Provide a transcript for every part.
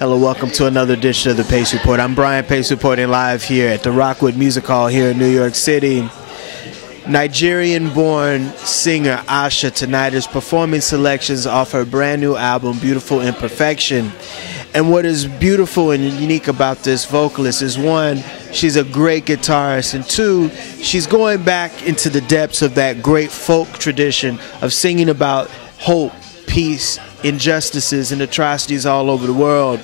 Hello, welcome to another edition of the Pace Report. I'm Brian Pace reporting live here at the Rockwood Music Hall here in New York City. Nigerian-born singer Asha tonight is performing selections off her brand new album, Beautiful Imperfection. And what is beautiful and unique about this vocalist is, one, she's a great guitarist, and two, she's going back into the depths of that great folk tradition of singing about hope, peace, injustices, and atrocities all over the world.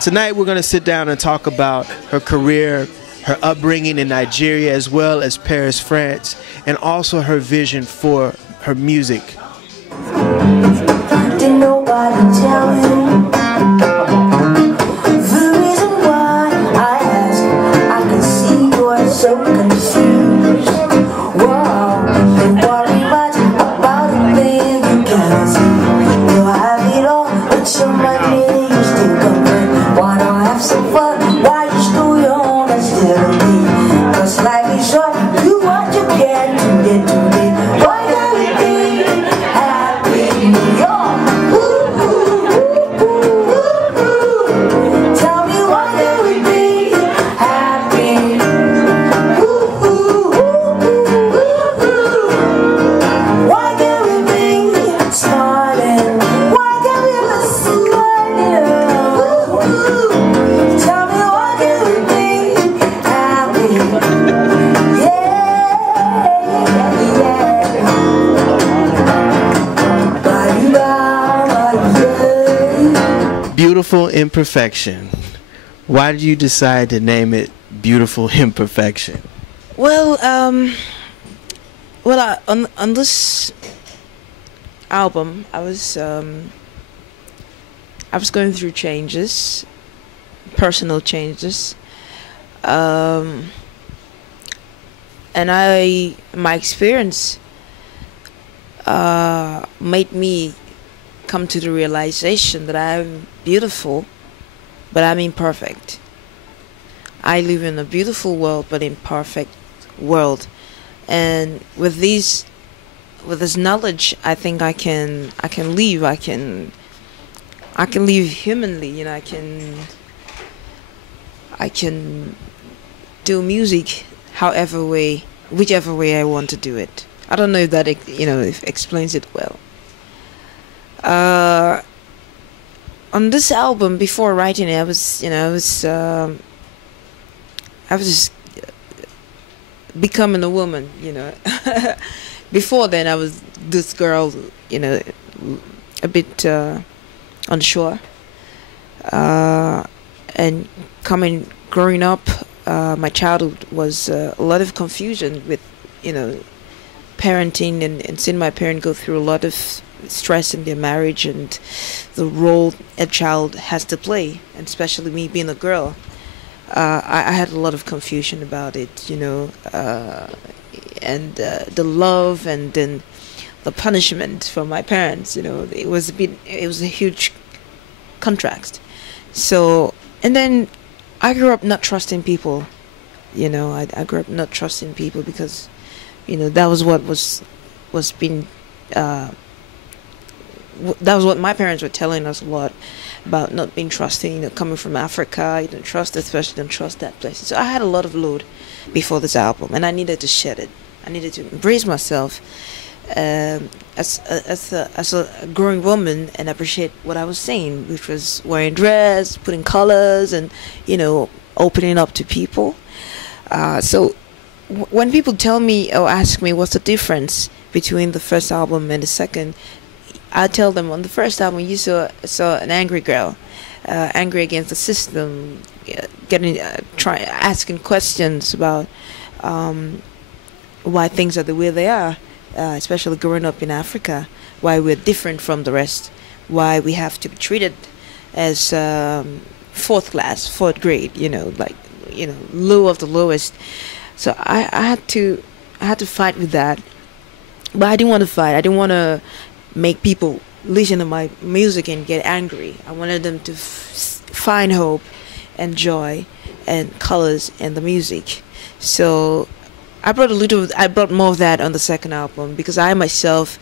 Tonight we're going to sit down and talk about her career, her upbringing in Nigeria as well as Paris, France, and also her vision for her music. Did nobody tell you the reason why I ask? I can see you are so confused. Whoa, don't worry much about a thing you can't see. You have it all, but so money you still complain. Wanna have some fun while you screw your own and still be. Cause life is short, do what you can to get to it. Why can't we be happy in New York? Tell me why can't we be happy? Why can't we be smiling? Why can't we be smiling? Tell me why can't we be happy? Yeah. Beautiful Imperfection. Why did you decide to name it Beautiful Imperfection? Well, on this album, I was going through changes, personal changes, and my experience made me come to the realization that I'm beautiful, but I'm imperfect. I live in a beautiful world, but imperfect world, and with this knowledge, I think I can live humanly. You know, I can do music whichever way I want to do it. I don't know if that explains it well. On this album, before writing it, I was just becoming a woman, you know. Before then, I was this girl, you know, a bit unsure. And growing up, my childhood was a lot of confusion with, you know, parenting and seeing my parents go through a lot of stress in their marriage and the role a child has to play, and especially me being a girl. I had a lot of confusion about it, you know, and the love and then the punishment from my parents, you know, it was a huge contrast. So, and then I grew up not trusting people, you know. I grew up not trusting people because, you know, that was what was being that was what my parents were telling us a lot about, not being trusting, you know, coming from Africa, you don't trust this person, don't trust that place. So I had a lot of load before this album, and I needed to shed it. I needed to embrace myself as a growing woman and appreciate what I was saying, which was wearing dress, putting colors, and, you know, opening up to people. So when people tell me or ask me what's the difference between the first album and the second, I tell them, on the first album you saw an angry girl, angry against the system, asking questions about why things are the way they are, especially growing up in Africa, why we're different from the rest, why we have to be treated as fourth grade, you know, like, you know, low of the lowest. So I had to fight with that, but I didn't want to fight. I didn't want to make people listen to my music and get angry. I wanted them to find hope and joy and colors in the music. So I brought more of that on the second album, because I myself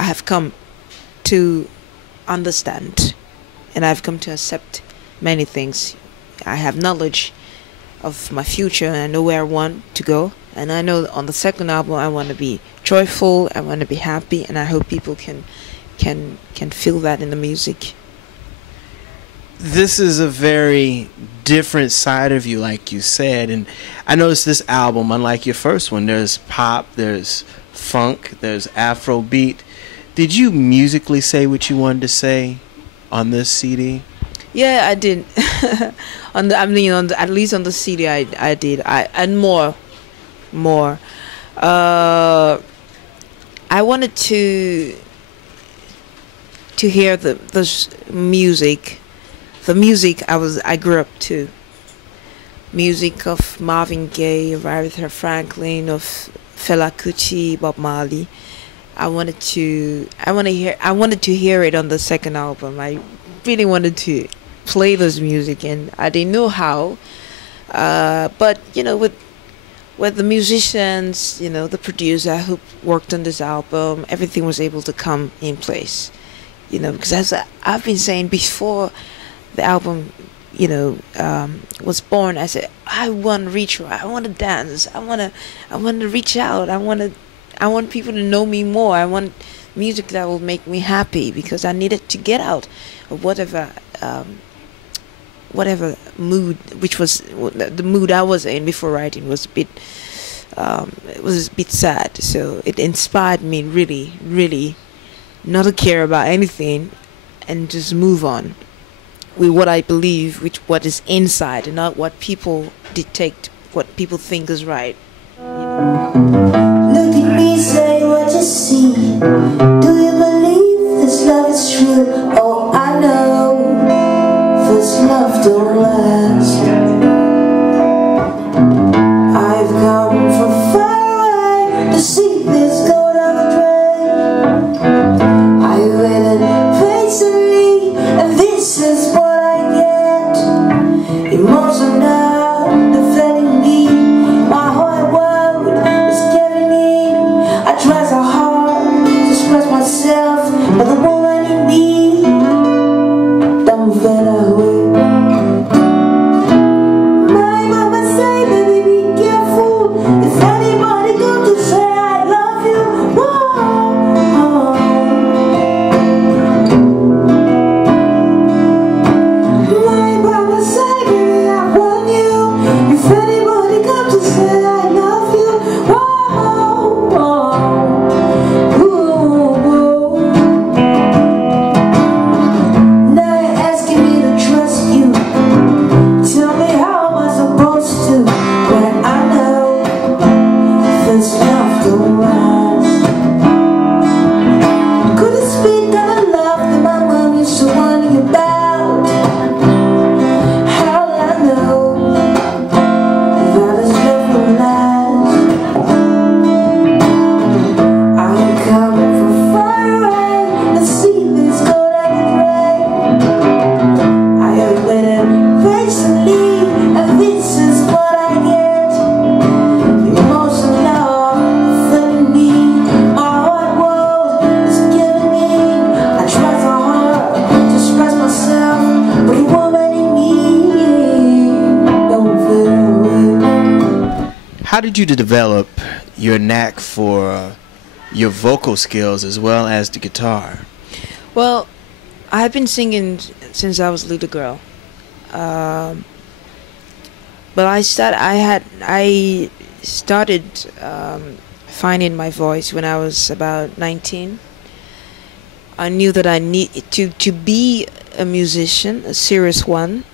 have come to understand and I've come to accept many things. I have knowledge of my future, and I know where I want to go. And I know on the second album I want to be joyful, I want to be happy, and I hope people can feel that in the music. This is a very different side of you, like you said, and I noticed this album, unlike your first one, there's pop, there's funk, there's afro-beat. Did you musically say what you wanted to say on this CD? Yeah, I did. At least on the CD, I did. And more. I wanted to hear the music. The music I grew up to. Music of Marvin Gaye, of Aretha Franklin, of Fela Kuti, Bob Marley. I wanted to hear it on the second album. I really wanted to play those music, and I didn't know how. But with the musicians, the producer who worked on this album, everything was able to come in place. Because as I've been saying before the album, was born, I said I want to reach out. I want to dance. I want to reach out. I want people to know me more. I want music that will make me happy, because I needed to get out of whatever mood, which was the mood I was in before writing was a bit sad. So it inspired me really, really not to care about anything and just move on with what I believe, with what is inside, and not what people dictate, what people think is right. Look at me, say what you see. Do you believe this love is true? Oh, I know this love don't last. I've come from far away to see this go down the drain. I waited patiently, and this is what I get. Emotional, defending me. My whole world is giving in. I try so hard to express myself, but the woman in me don't fade away. My mama say, baby, be careful. If anybody come to say I love you, whoa. My mama say, baby, I want you. If anybody come to say I love you, whoa, whoa. Now you're asking me to trust you. Tell me how am I supposed to, when I know this love don't last. Could it be that I love that my mom used to warn you about? How I know that this love will last. I'm coming from far away to see this go down the drain. I have waited patiently, and this is what I get. Emotional, feeling me. My whole world is giving in. I try so hard to express myself, but the woman in me don't feel away. How did you develop your knack for your vocal skills as well as the guitar? Well, I've been singing since I was a little girl. But I started finding my voice when I was about 19. I knew that I need to be a musician, a serious one.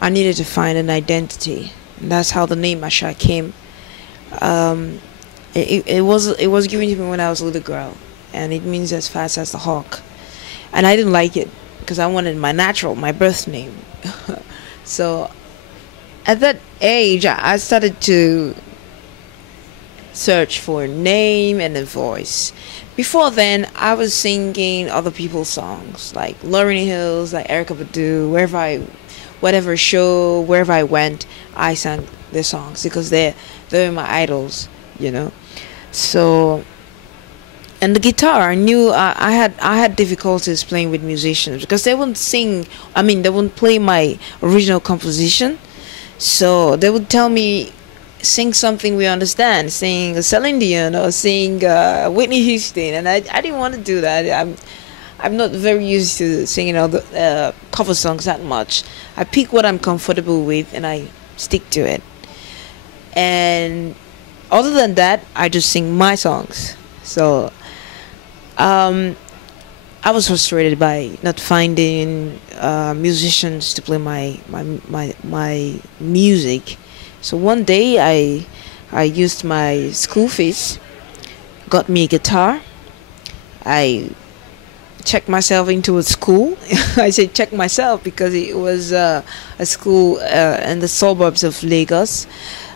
I needed to find an identity, and that's how the name Asha came. It was given to me when I was a little girl, and it means as fast as the hawk. And I didn't like it because I wanted my birth name. So at that age, I started to search for a name and a voice. Before then, I was singing other people's songs, like Lauryn Hills, like Erykah Badu. Whatever show, wherever I went, I sang their songs because they're my idols, So And the guitar, I knew I had difficulties playing with musicians because they wouldn't sing. I mean, they wouldn't play my original composition, so they would tell me, sing something we understand, sing Celine Dion or sing Whitney Houston, and I didn't want to do that. I'm not very used to singing all the cover songs that much. I pick what I'm comfortable with and I stick to it. And other than that, I just sing my songs. So I was frustrated by not finding musicians to play my music. So one day I used my school fees, got me a guitar. I checked myself into a school. I say check myself because it was a school in the suburbs of Lagos,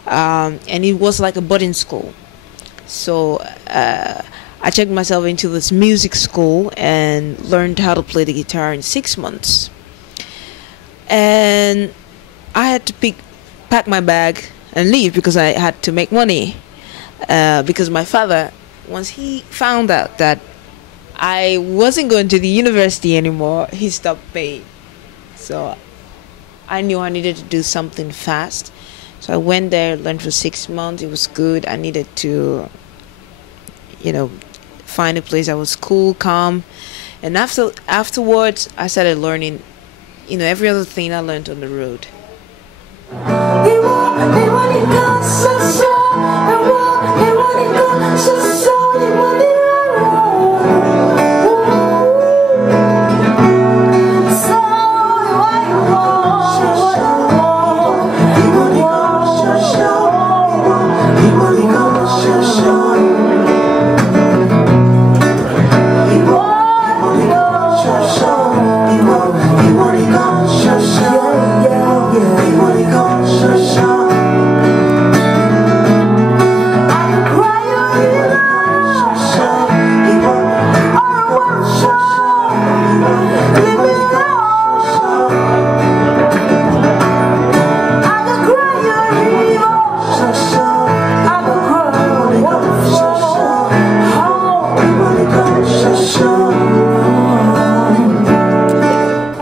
and it was like a boarding school. So I checked myself into this music school and learned how to play the guitar in 6 months. And I had to pack my bag and leave because I had to make money. Because my father, once he found out that I wasn't going to the university anymore, he stopped paying. So I knew I needed to do something fast. So I went there, learned for 6 months. It was good. I needed to, find a place that was cool, calm. And afterwards, I started learning, every other thing I learned on the road.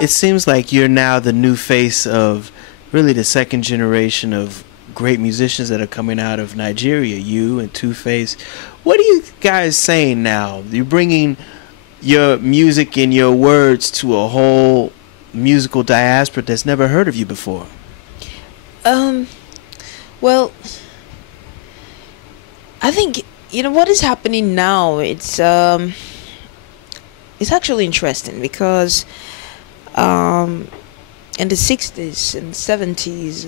It seems like you're now the new face of really the second generation of great musicians that are coming out of Nigeria, you and Two-Face. What are you guys saying now? You're bringing your music and your words to a whole musical diaspora that's never heard of you before. Well, I think what is happening now. It's actually interesting because in the 60s and 70s,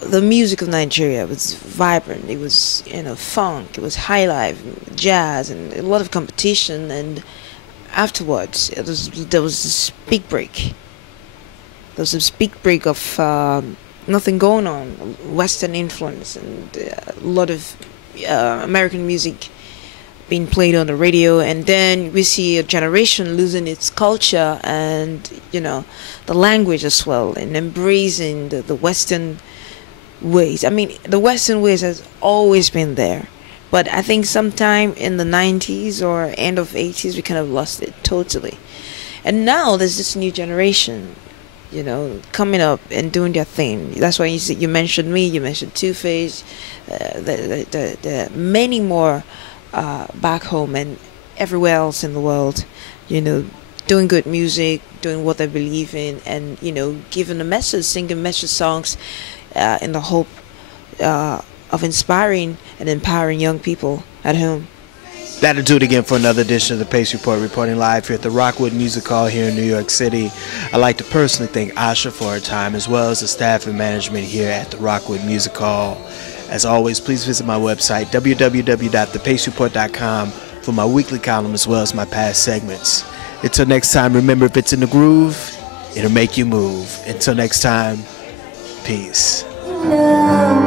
the music of Nigeria was vibrant. It was funk, it was high life, jazz, and a lot of competition. And afterwards, there was this big break. There was this big break of nothing going on, Western influence, and a lot of American music being played on the radio. And then we see a generation losing its culture and the language as well, and embracing the Western ways. I mean, the Western ways has always been there, but I think sometime in the 90s or end of 80s we kind of lost it totally. And now there's this new generation coming up and doing their thing. That's why you mentioned me, you mentioned Two-Face, the many more back home and everywhere else in the world, doing good music, doing what they believe in, and giving a message, singing message songs in the hope of inspiring and empowering young people at home. That'll do it again for another edition of the Pace Report, reporting live here at the Rockwood Music Hall here in New York City. I'd like to personally thank Asha for her time, as well as the staff and management here at the Rockwood Music Hall. As always, please visit my website, www.thepacereport.com, for my weekly column as well as my past segments. Until next time, remember, if it's in the groove, it'll make you move. Until next time, peace. No.